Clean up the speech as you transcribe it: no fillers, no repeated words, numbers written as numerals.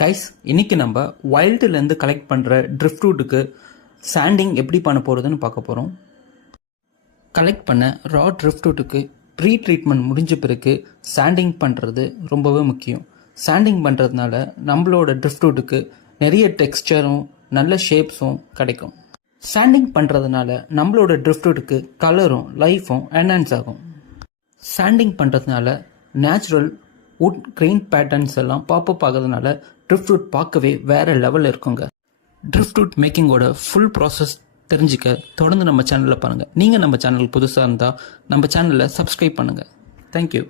Guys, இன்னைக்கு நம்ம வைல்டுலேருந்து collect பண்ணுற ட்ரிஃப்ட்வுட்டுக்கு சாண்டிங் எப்படி பண்ண போகிறதுன்னு பார்க்க போகிறோம். கலெக்ட் பண்ண ரா ட்ரிஃப்ட்வுட்டுக்கு ப்ரீ ட்ரீட்மெண்ட் முடிஞ்ச பிறகு சாண்டிங் பண்ணுறது ரொம்பவே முக்கியம். சாண்டிங் பண்ணுறதுனால நம்மளோட ட்ரிஃப்ட்வுட்டுக்கு நிறைய டெக்ஸ்சரும் நல்ல ஷேப்ஸும் கிடைக்கும். சாண்டிங் பண்ணுறதுனால நம்மளோட ட்ரிஃப்ட்வுட்டுக்கு கலரும் லைஃபும் என்ஹான்ஸ் ஆகும். சாண்டிங் பண்ணுறதுனால நேச்சுரல் வுட் கிரெயின் பேட்டர்ன்ஸ் எல்லாம் பாப்பப் ஆகிறதுனால ட்ரிஃப்ட்வுட் பார்க்கவே வேறு லெவலில் இருக்குங்க. ட்ரிஃப்ட்வுட் மேக்கிங்கோட ஃபுல் ப்ராசஸ் தெரிஞ்சுக்க தொடர்ந்து நம்ம சேனலில் பாருங்கள். நீங்கள் நம்ம சேனலுக்கு புதுசாக இருந்தால் நம்ம சேனலை சப்ஸ்கிரைப் பண்ணுங்கள். தேங்க்யூ.